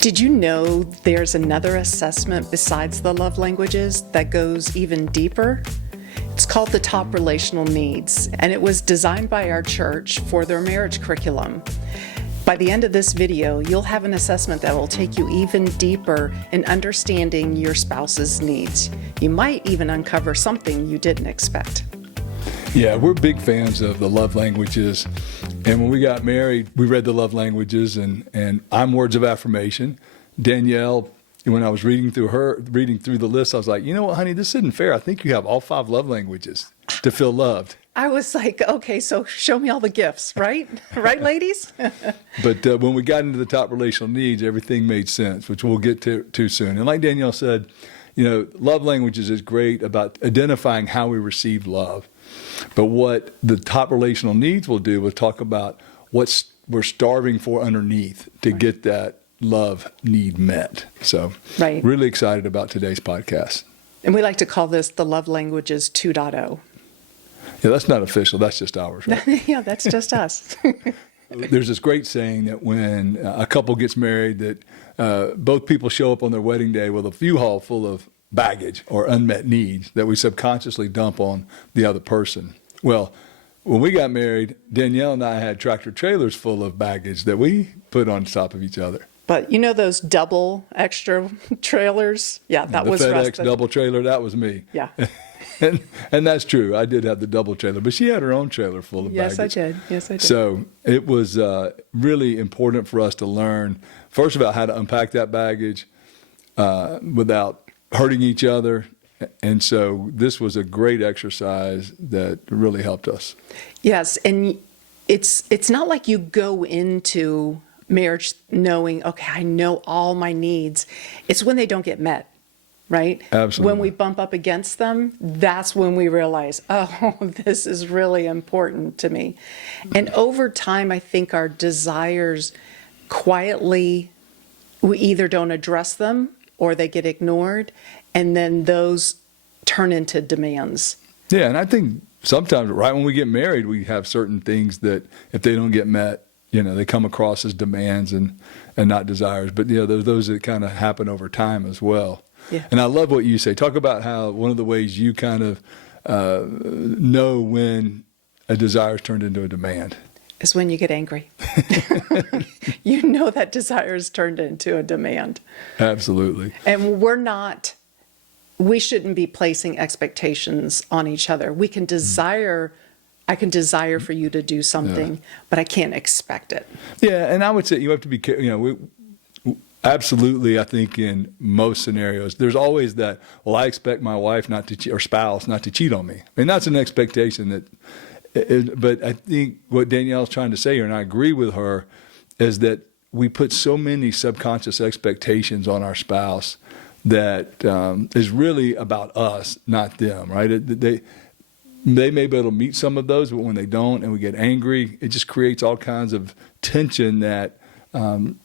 Did you know there's another assessment besides the love languages that goes even deeper? It's called the Top Relational Needs, and it was designed by our church for their marriage curriculum. By the end of this video, you'll have an assessment that will take you even deeper in understanding your spouse's needs. You might even uncover something you didn't expect. Yeah, we're big fans of the love languages. And when we got married, we read the love languages, and I'm words of affirmation. Danielle, when I was reading through the list, I was like, you know what, honey, this isn't fair. I think you have all 5 love languages to feel loved. I was like, okay, so show me all the gifts, right? Right, ladies? But when we got into the top relational needs, everything made sense, which we'll get to soon. And like Danielle said, you know, love languages is great about identifying how we receive love. But what the top relational needs will do is talk about what we're starving for underneath to get that love need met. So really excited about today's podcast. And we like to call this the Love Languages 2.0. Yeah, that's not official. That's just ours, right? Yeah, that's just us. There's this great saying that when a couple gets married, that both people show up on their wedding day with a U-Haul full of baggage or unmet needs that we subconsciously dump on the other person. Well, when we got married, Danielle and I had tractor trailers full of baggage that we put on top of each other. But you know those double extra trailers? Yeah, that was the Russ. FedEx double trailer, that was me. Yeah. And that's true. I did have the double trailer, but she had her own trailer full of baggage. Yes, I did. So it was really important for us to learn, first of all, how to unpack that baggage without hurting each other. And so this was a great exercise that really helped us. Yes, and it's not like you go into marriage knowing, okay, I know all my needs. It's when they don't get met, right? Absolutely. When we bump up against them, that's when we realize, oh, this is really important to me. And over time, I think our desires quietly, we either don't address them or they get ignored, and then those turn into demands. Yeah, and I think sometimes right when we get married, we have certain things that if they don't get met, you know, they come across as demands and not desires. But, you know, those that kind of happen over time as well. Yeah. And I love what you say. Talk about how one of the ways you kind of know when a desire is turned into a demand. Is when you get angry. You know that desire is turned into a demand. Absolutely. And we shouldn't be placing expectations on each other. We can desire, I can desire for you to do something, but I can't expect it. Yeah, and I would say you have to be careful. You know, absolutely, I think in most scenarios, there's always that, well, I expect my wife not to cheat, or spouse not to cheat on me. And that's an expectation that, but I think what Danielle's trying to say here, and I agree with her, is that we put so many subconscious expectations on our spouse that is really about us, not them, right? They may be able to meet some of those, but when they don't and we get angry, it just creates all kinds of tension that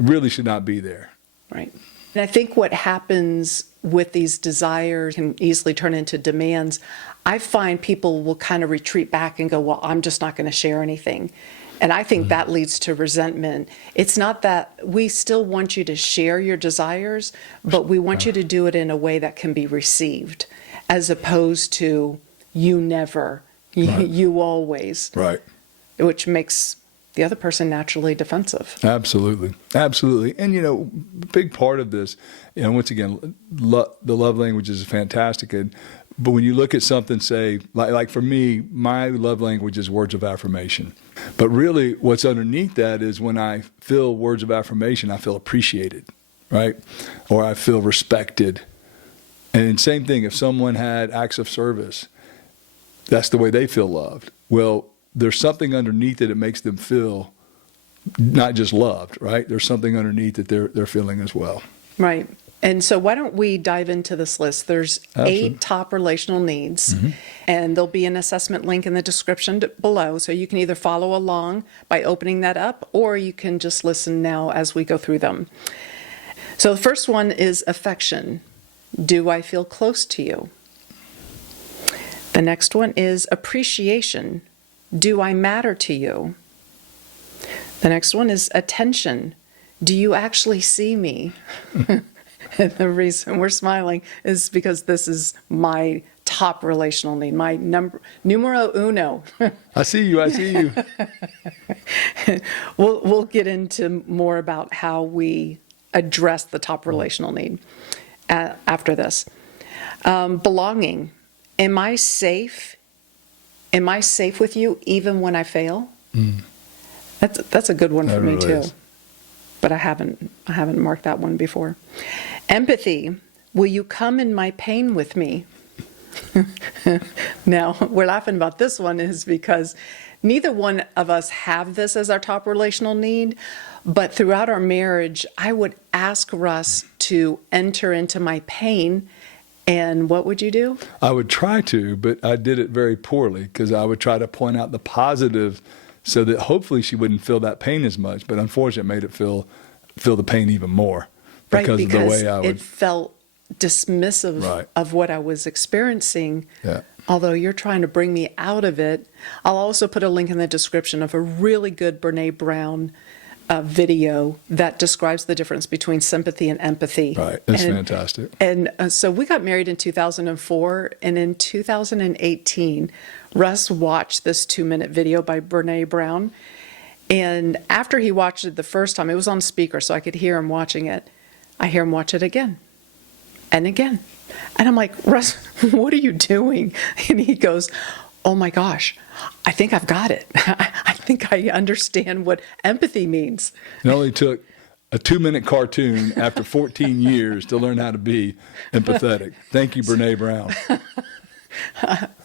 really should not be there. Right. And I think what happens with these desires can easily turn into demands. I find people will kind of retreat back and go, well, I'm just not going to share anything. And I think that leads to resentment. It's not that we still want you to share your desires, but we want you to do it in a way that can be received, as opposed to you never, you always. Right. Which makes the other person naturally defensive. Absolutely. Absolutely. And, you know, a big part of this, you know, once again, the love language is fantastic. But when you look at something, say, like for me, my love language is words of affirmation. But really what's underneath that is when I feel words of affirmation, I feel appreciated, right? Or I feel respected. And same thing, if someone had acts of service, that's the way they feel loved. Well, there's something underneath it that makes them feel not just loved, right? There's something underneath that they're feeling as well. Right. And so why don't we dive into this list? There's Absolutely. 8 top relational needs, and there'll be an assessment link in the description below, so you can either follow along by opening that up, or you can just listen now as we go through them. So the first one is affection. Do I feel close to you? The next one is appreciation. Do I matter to you? The next one is attention. do you actually see me? And the reason we're smiling is because this is my top relational need, my numero uno. I see you. I see you. We'll get into more about how we address the top relational need after this. Belonging. Am I safe? Am I safe with you even when I fail? That's a good one for me really too. is. But I haven't marked that one before. Empathy. Will you come in my pain with me? Now, we're laughing about this one is because neither one of us have this as our top relational need, but throughout our marriage, I would ask Russ to enter into my pain, and what would you do? I would try to, but I did it very poorly because I would try to point out the positive so that hopefully she wouldn't feel that pain as much, but unfortunately it made it feel the pain even more because of the way I would. It felt dismissive Right. of what I was experiencing. Yeah. Although you're trying to bring me out of it. I'll also put a link in the description of a really good Brene Brown video that describes the difference between sympathy and empathy. Right. That's fantastic. And so we got married in 2004, and in 2018, Russ watched this 2-minute video by Brene Brown. And after he watched it the first time, it was on speaker, so I could hear him watching it. I hear him watch it again and again. And I'm like, Russ, what are you doing? And he goes, oh my gosh, I think I've got it. I think I understand what empathy means. It only took a 2-minute cartoon after 14 years to learn how to be empathetic. Thank you, Brene Brown.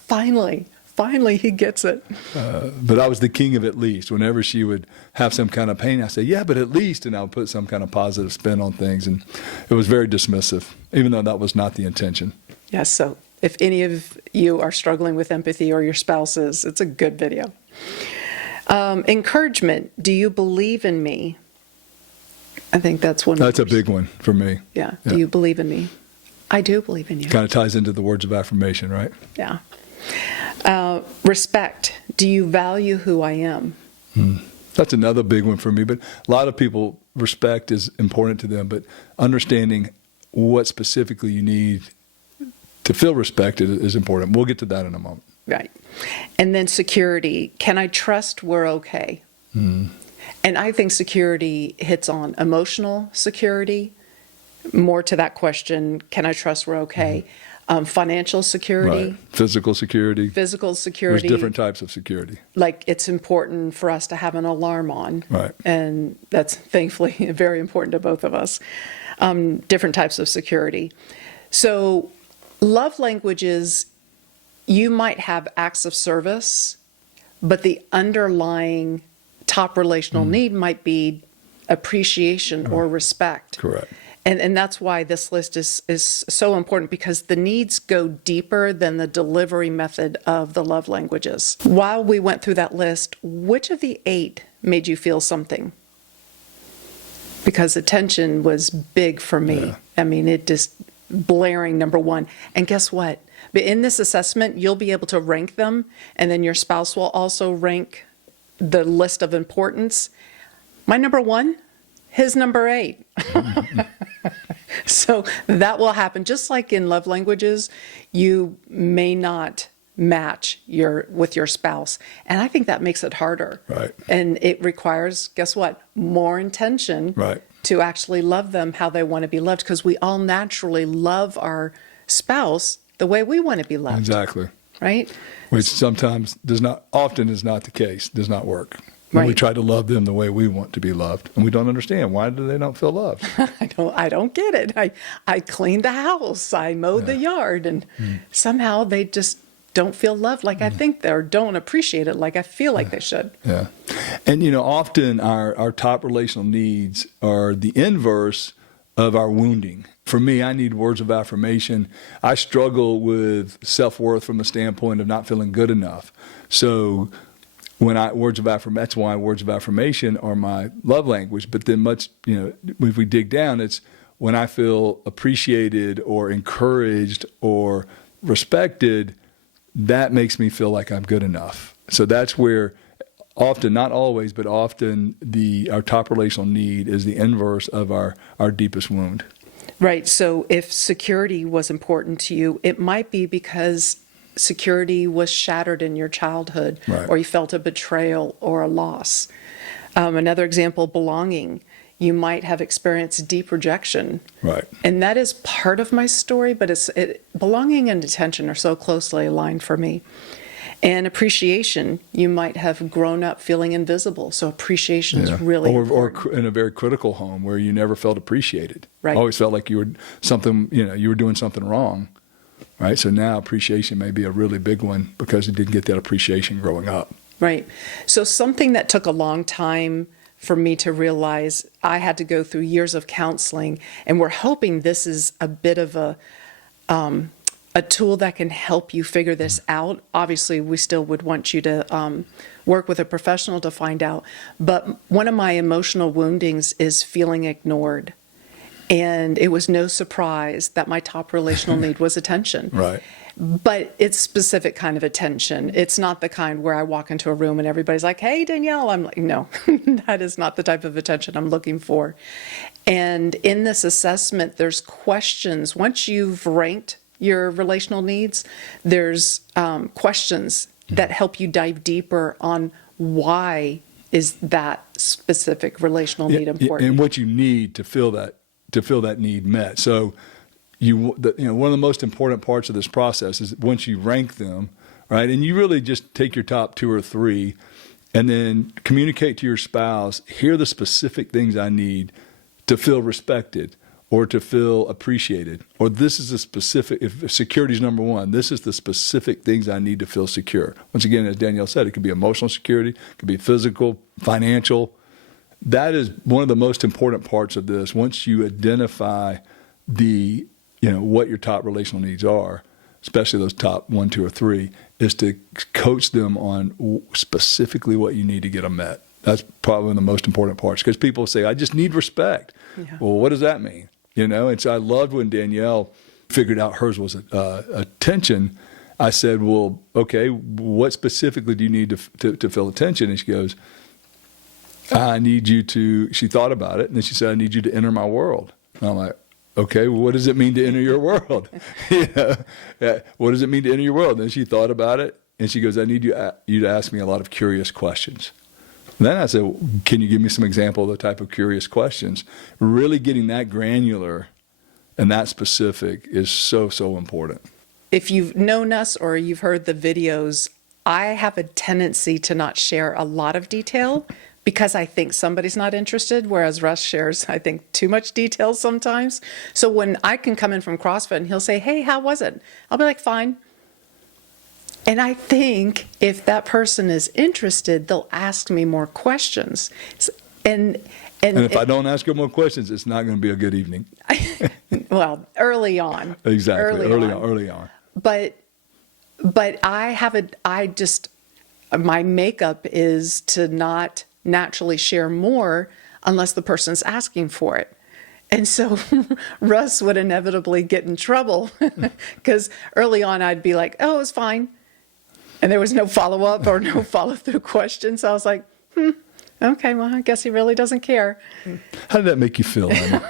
Finally, he gets it. But I was the king of at least. Whenever she would have some kind of pain, I say, yeah, but at least, and I would put some kind of positive spin on things. And it was very dismissive, even though that was not the intention. Yes, so if any of you are struggling with empathy or your spouse is, it's a good video. Encouragement. Do you believe in me? I think that's one. That's a big one for me. Yeah. Do you believe in me? I do believe in you. Kind of ties into the words of affirmation, right? Yeah. Respect. Do you value who I am? That's another big one for me. But a lot of people, respect is important to them, but understanding what specifically you need to feel respected is important. We'll get to that in a moment. Right. And then security. Can I trust we're okay? And I think security hits on emotional security. More to that question, can I trust we're okay? Financial security. Right. Physical security. Physical security. There's different types of security. Like it's important for us to have an alarm on. Right. And that's thankfully very important to both of us. Different types of security. So love languages, you might have acts of service, but the underlying top relational need might be appreciation or respect. Correct. And that's why this list is so important, because the needs go deeper than the delivery method of the love languages. While we went through that list, which of the 8 made you feel something? Because attention was big for me. Yeah. I mean, it just blaring number 1. And guess what? But in this assessment, you'll be able to rank them, and then your spouse will also rank the list of importance. My number 1, his number 8. So that will happen. Just like in love languages, you may not match with your spouse. And I think that makes it harder. Right. And it requires, guess what? More intention Right. to actually love them how they want to be loved, because we all naturally love our spouse the way we want to be loved. Exactly. Right? Which sometimes often is not the case, does not work. When we Right. try to love them the way we want to be loved, and we don't understand, why do they not feel loved? I don't get it. I cleaned the house, I mowed the yard, and somehow they just don't feel loved like I think they, or don't appreciate it like I feel like they should. Yeah. And, often our top relational needs are the inverse of our wounding. For me, I need words of affirmation. I struggle with self-worth from the standpoint of not feeling good enough. So that's why words of affirmation are my love language. But then if we dig down, it's when I feel appreciated or encouraged or respected, that makes me feel like I'm good enough. So that's where often, not always, but often our top relational need is the inverse of our deepest wound. Right. So if security was important to you, it might be because security was shattered in your childhood, Right. or you felt a betrayal or a loss. Another example, belonging. You might have experienced deep rejection. Right. And that is part of my story, but belonging and attention are so closely aligned for me. And appreciation, you might have grown up feeling invisible. So appreciation is really important. Or in a very critical home where you never felt appreciated. Right. Always felt like you were doing something wrong. Right. So now appreciation may be a really big one because you didn't get that appreciation growing up. Right. So something that took a long time for me to realize, I had to go through years of counseling, and we're hoping this is a bit of a tool that can help you figure this out. Obviously, we still would want you to work with a professional to find out. But one of my emotional woundings is feeling ignored. And it was no surprise that my top relational need was attention. Right. But it's specific kind of attention. It's not the kind where I walk into a room and everybody's like, hey, Danielle. I'm like, no, that is not the type of attention I'm looking for. And in this assessment, there's questions. Once you've ranked your relational needs, there's questions that help you dive deeper on why is that specific relational need important. And what you need to feel that need met. So one of the most important parts of this process is once you rank them, right, and you really just take your top 2 or 3 and then communicate to your spouse, here are the specific things I need to feel respected or to feel appreciated, or this is a specific, if security is number 1, this is the specific things I need to feel secure. Once again, as Danielle said, it could be emotional security, it could be physical, financial. That is one of the most important parts of this. Once you identify what your top relational needs are, especially those top 1, 2, or 3, is to coach them on specifically what you need to get them met. That's probably one of the most important parts, because people say, I just need respect. Yeah. Well, what does that mean? And so I loved when Danielle figured out hers was attention. I said, well, okay, what specifically do you need to feel attention? And she goes, I need you to, she thought about it, and then she said, I need you to enter my world. And I'm like, okay, well, what does it mean to enter your world? What does it mean to enter your world? And then she thought about it, and she goes, I need you to ask me a lot of curious questions. And then I said, can you give me some example of the type of curious questions? Really getting that granular and that specific is so, so important. If you've known us or you've heard the videos, I have a tendency to not share a lot of detail because I think somebody's not interested, whereas Russ shares, I think, too much detail sometimes. So when I can come in from CrossFit and he'll say, hey, how was it? I'll be like, fine. And I think if that person is interested, they'll ask me more questions. And if I don't ask you more questions, it's not going to be a good evening. Well, early on. Exactly, early on. But my makeup is to not naturally share more unless the person's asking for it. And so Russ would inevitably get in trouble because early on I'd be like, oh, it was fine. And there was no follow-up or no follow-through questions. So I was like, okay, well, I guess he really doesn't care. How did that make you feel, Annie?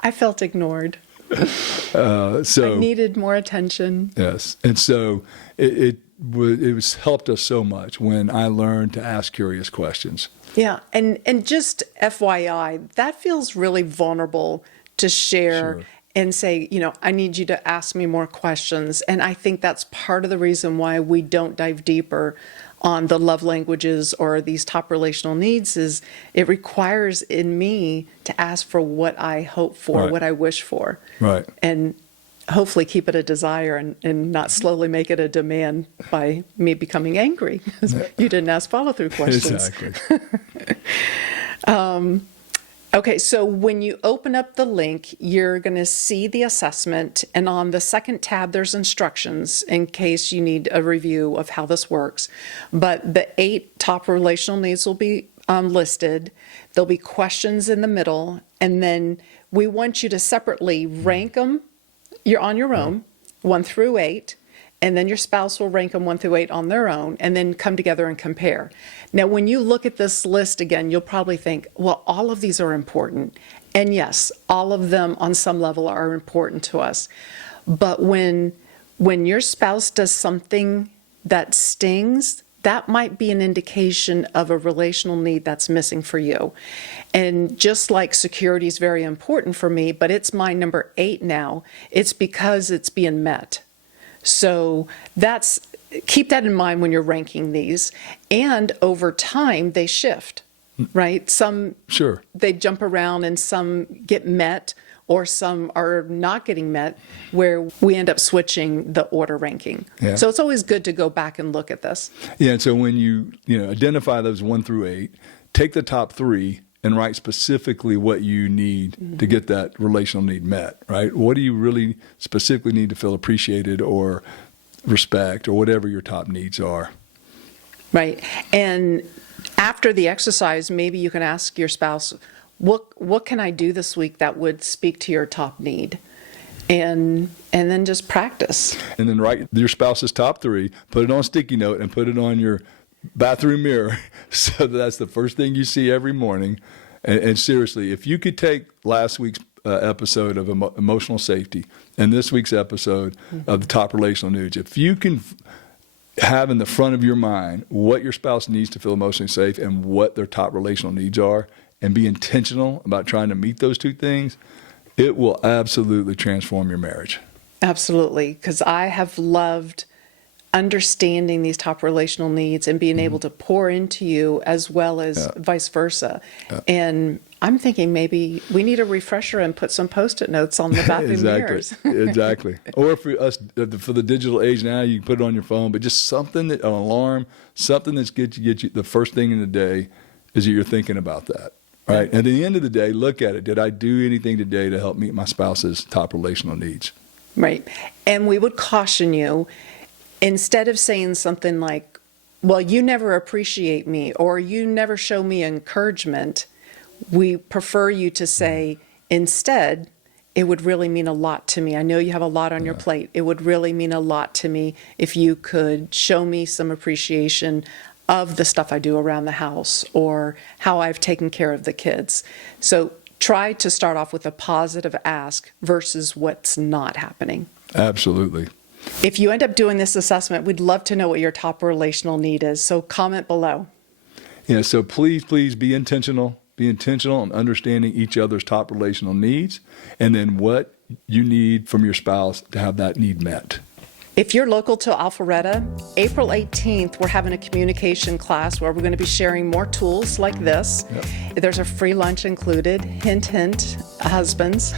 I felt ignored. I needed more attention. Yes. And so it was helped us so much when I learned to ask curious questions. Yeah. And just FYI, that feels really vulnerable to share. Sure. And say, I need you to ask me more questions. And I think that's part of the reason why we don't dive deeper on the love languages or these top relational needs is it requires in me to ask for what I hope for, right. What I wish for. Right. And hopefully keep it a desire and not slowly make it a demand by me becoming angry because you didn't ask follow-through questions. Exactly. Okay, so when you open up the link, you're going to see the assessment, and on the second tab, there's instructions in case you need a review of how this works. But the 8 top relational needs will be listed. There'll be questions in the middle, and then we want you to separately rank them. You're on your own, 1 through 8, and then your spouse will rank them 1 through 8 on their own, and then come together and compare. Now, when you look at this list again, you'll probably think, well, all of these are important. And yes, all of them on some level are important to us. But when your spouse does something that stings, that might be an indication of a relational need that's missing for you. And just like security is very important for me, but it's my number 8 now, it's because it's being met. So keep that in mind when you're ranking these. And over time, they shift, right? Some, Sure. They jump around and some get met, or some are not getting met, where we end up switching the order ranking. Yeah. So it's always good to go back and look at this. Yeah, and so when you identify those 1 through 8, take the top 3 and write specifically what you need to get that relational need met, right? What do you really specifically need to feel appreciated or respect or whatever your top needs are? Right. And after the exercise, maybe you can ask your spouse, what can I do this week that would speak to your top need? And then just practice. And then write your spouse's top 3, put it on a sticky note, and put it on your bathroom mirror so that's the first thing you see every morning. And seriously, if you could take last week's episode of emotional safety and this week's episode of the top relational needs, if you can have in the front of your mind what your spouse needs to feel emotionally safe and what their top relational needs are, and be intentional about trying to meet those 2 things, it will absolutely transform your marriage. Absolutely, because I have loved understanding these top relational needs and being able to pour into you as well as vice versa. And I'm thinking maybe we need a refresher and put some Post-it notes on the bathroom mirrors. Exactly. Or for us, for the digital age now, you can put it on your phone, but just something an alarm, something that's get you the first thing in the day is that you're thinking about that. Right. And at the end of the day, look at it. Did I do anything today to help meet my spouse's top relational needs? Right. And we would caution you, instead of saying something like, well, you never appreciate me or you never show me encouragement, we prefer you to say, instead, it would really mean a lot to me. I know you have a lot on your plate. It would really mean a lot to me if you could show me some appreciation of the stuff I do around the house or how I've taken care of the kids. So try to start off with a positive ask versus what's not happening. Absolutely. If you end up doing this assessment, we'd love to know what your top relational need is. So comment below. Yeah, so please be intentional. Be intentional in understanding each other's top relational needs and then what you need from your spouse to have that need met. If you're local to Alpharetta, April 18th, we're having a communication class where we're going to be sharing more tools like this. Yep. There's a free lunch included. Hint, hint, husbands.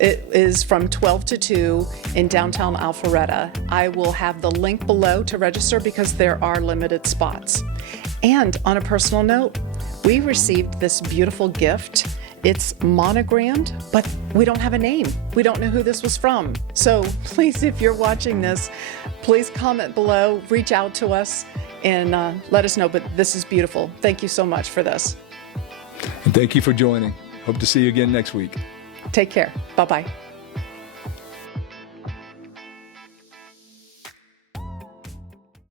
It is from 12 to 2 in downtown Alpharetta. I will have the link below to register because there are limited spots. And on a personal note, we received this beautiful gift. It's monogrammed, but we don't have a name. We don't know who this was from. So please, if you're watching this, please comment below, reach out to us, and let us know. But this is beautiful. Thank you so much for this. And thank you for joining. Hope to see you again next week. Take care. Bye-bye.